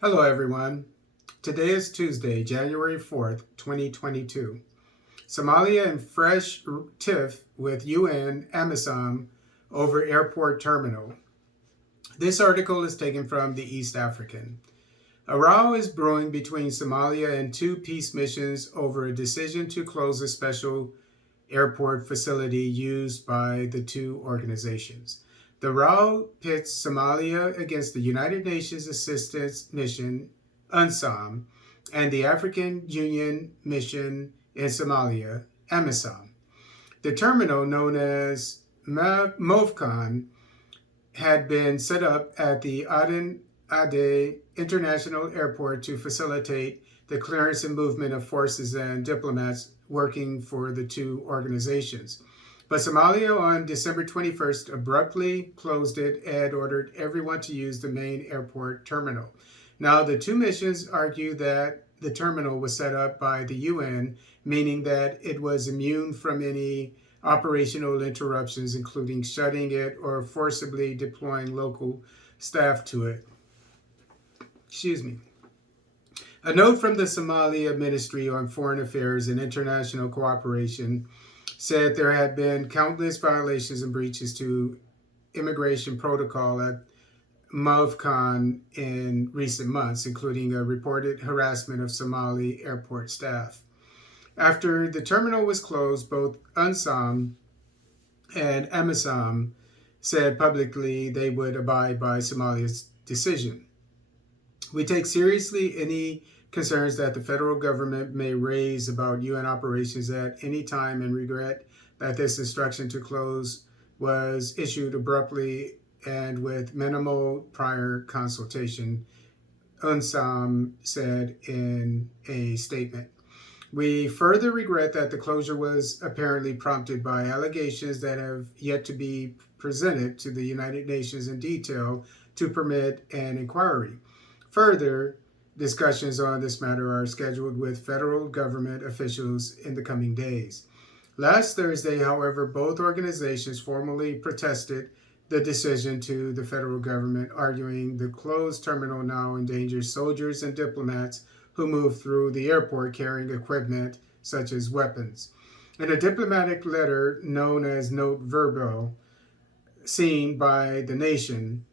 Hello, everyone. Today is Tuesday, January 4th, 2022. Somalia in fresh tiff with UN AMISOM over airport terminal. This article is taken from the East African. A row is brewing between Somalia and two peace missions over a decision to close a special airport facility used by the two organizations. The row pits Somalia against the United Nations Assistance Mission, UNSOM, and the African Union Mission in Somalia, AMISOM. The terminal, known as MOVCON, had been set up at the Aden Ade International Airport to facilitate the clearance and movement of forces and diplomats working for the two organizations. But Somalia on December 21st abruptly closed it and ordered everyone to use the main airport terminal. Now, the two missions argue that the terminal was set up by the UN, meaning that it was immune from any operational interruptions, including shutting it or forcibly deploying local staff to it. Excuse me. A note from the Somalia Ministry on Foreign Affairs and International Cooperation said there had been countless violations and breaches to immigration protocol at MOVCON in recent months, including a reported harassment of Somali airport staff. After the terminal was closed, both UNSOM and AMISOM said publicly they would abide by Somalia's decision. We take seriously any concerns that the federal government may raise about UN operations at any time and regret that this instruction to close was issued abruptly and with minimal prior consultation, UNSOM said in a statement. We further regret that the closure was apparently prompted by allegations that have yet to be presented to the United Nations in detail to permit an inquiry. Further discussions on this matter are scheduled with federal government officials in the coming days. Last Thursday, however, both organizations formally protested the decision to the federal government, arguing the closed terminal now endangers soldiers and diplomats who move through the airport carrying equipment such as weapons. In a diplomatic letter known as Note Verbal, seen by the nation,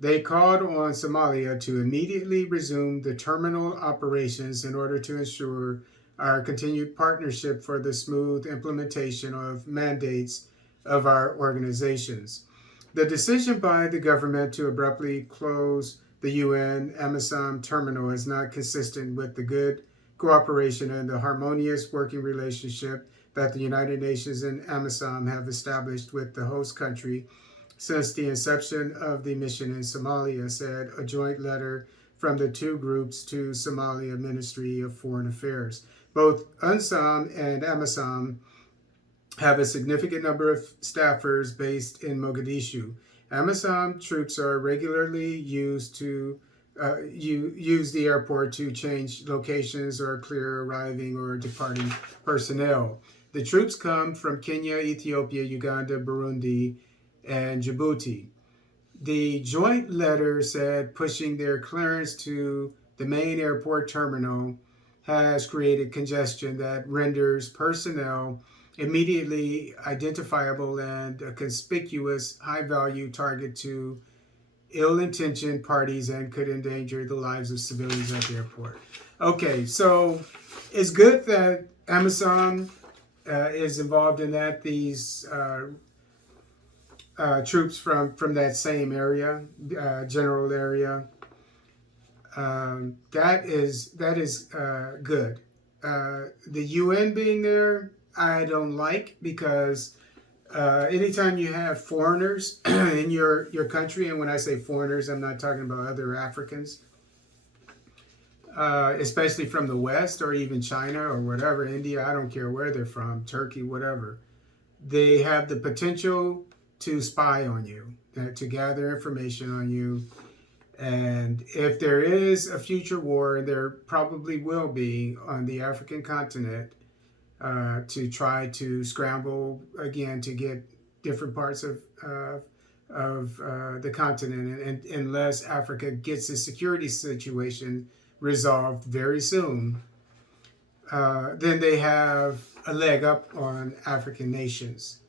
they called on Somalia to immediately resume the terminal operations in order to ensure our continued partnership for the smooth implementation of mandates of our organizations. The decision by the government to abruptly close the UN AMISOM terminal is not consistent with the good cooperation and the harmonious working relationship that the United Nations and AMISOM have established with the host country since the inception of the mission in Somalia, said a joint letter from the two groups to Somalia Ministry of Foreign Affairs. Both UNSOM and AMISOM have a significant number of staffers based in Mogadishu. AMISOM troops are regularly used to use the airport to change locations or clear arriving or departing personnel. The troops come from Kenya, Ethiopia, Uganda, Burundi, and Djibouti. The joint letter said pushing their clearance to the main airport terminal has created congestion that renders personnel immediately identifiable and a conspicuous high-value target to ill-intentioned parties and could endanger the lives of civilians at the airport. Okay, so it's good that Amazon is involved in that. These troops from that same area, general area, that is good. The UN being there, I don't like, because anytime you have foreigners in your country, and when I say foreigners, I'm not talking about other Africans, especially from the West or even China or whatever, India, I don't care where they're from, Turkey, whatever. They have the potential to spy on you, to gather information on you. And if there is a future war, and there probably will be on the African continent, to try to scramble again to get different parts of of the continent, and unless Africa gets its security situation resolved very soon, then they have a leg up on African nations,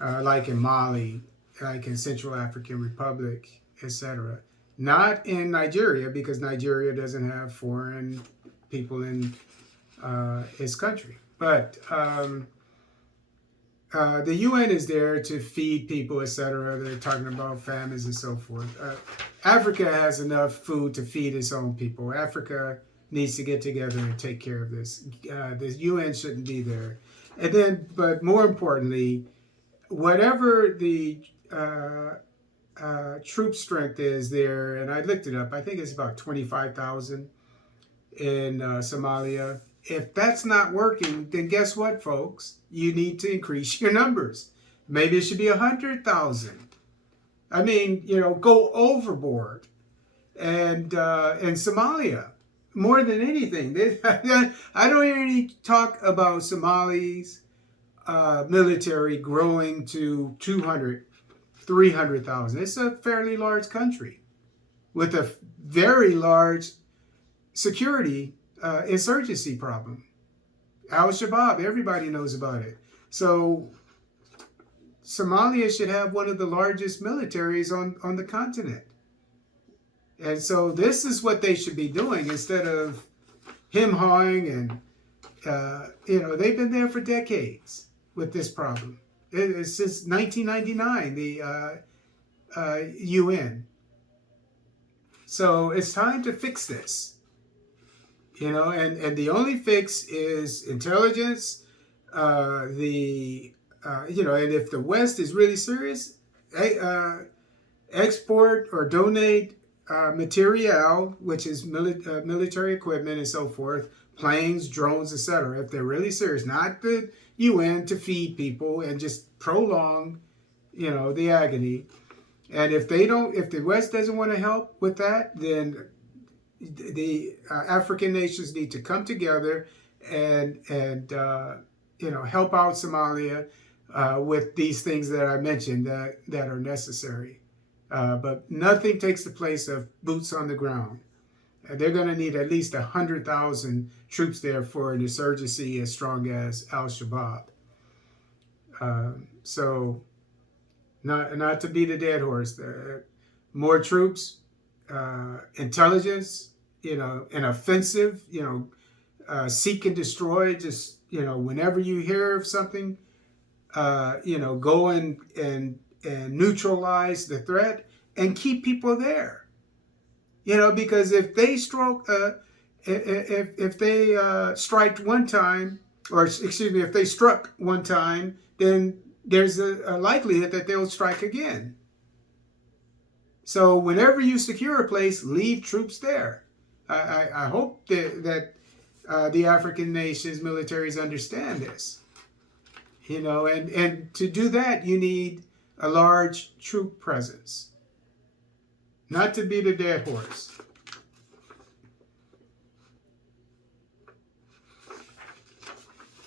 like in Mali, like in Central African Republic, etc. Not in Nigeria, because Nigeria doesn't have foreign people in its country. But the UN is there to feed people, etc. They're talking about famines and so forth. Africa has enough food to feed its own people. Africa needs to get together and take care of this. The UN shouldn't be there. And then, but more importantly, whatever the troop strength is there, and I looked it up, I think it's about 25,000 in Somalia. If that's not working, then guess what, folks? You need to increase your numbers. Maybe it should be 100,000. I mean, go overboard. And Somalia, more than anything, I don't hear any talk about Somali's military growing to 200, 300,000. It's a fairly large country with a very large security insurgency problem. Al-Shabaab, everybody knows about it. So Somalia should have one of the largest militaries on the continent. And so this is what they should be doing instead of him-hawing and, they've been there for decades with this problem. It's since 1999, the UN. So it's time to fix this. And the only fix is intelligence. And if the West is really serious, export or donate material, which is military equipment and so forth, planes, drones, etc. If they're really serious, not the UN to feed people and just prolong, the agony. And if the West doesn't want to help with that, then the African nations need to come together and help out Somalia with these things that I mentioned that are necessary. But nothing takes the place of boots on the ground. They're going to need at least 100,000 troops there for an insurgency as strong as Al-Shabaab. So, not to beat a dead horse, more troops, intelligence, an offensive, seek and destroy. Just, whenever you hear of something, go and neutralize the threat and keep people there. Because if they strike one time, if they struck one time, then there's a likelihood that they'll strike again. So whenever you secure a place, leave troops there. I hope that the African nations' militaries understand this. And to do that, you need a large troop presence. Not to beat a dead horse.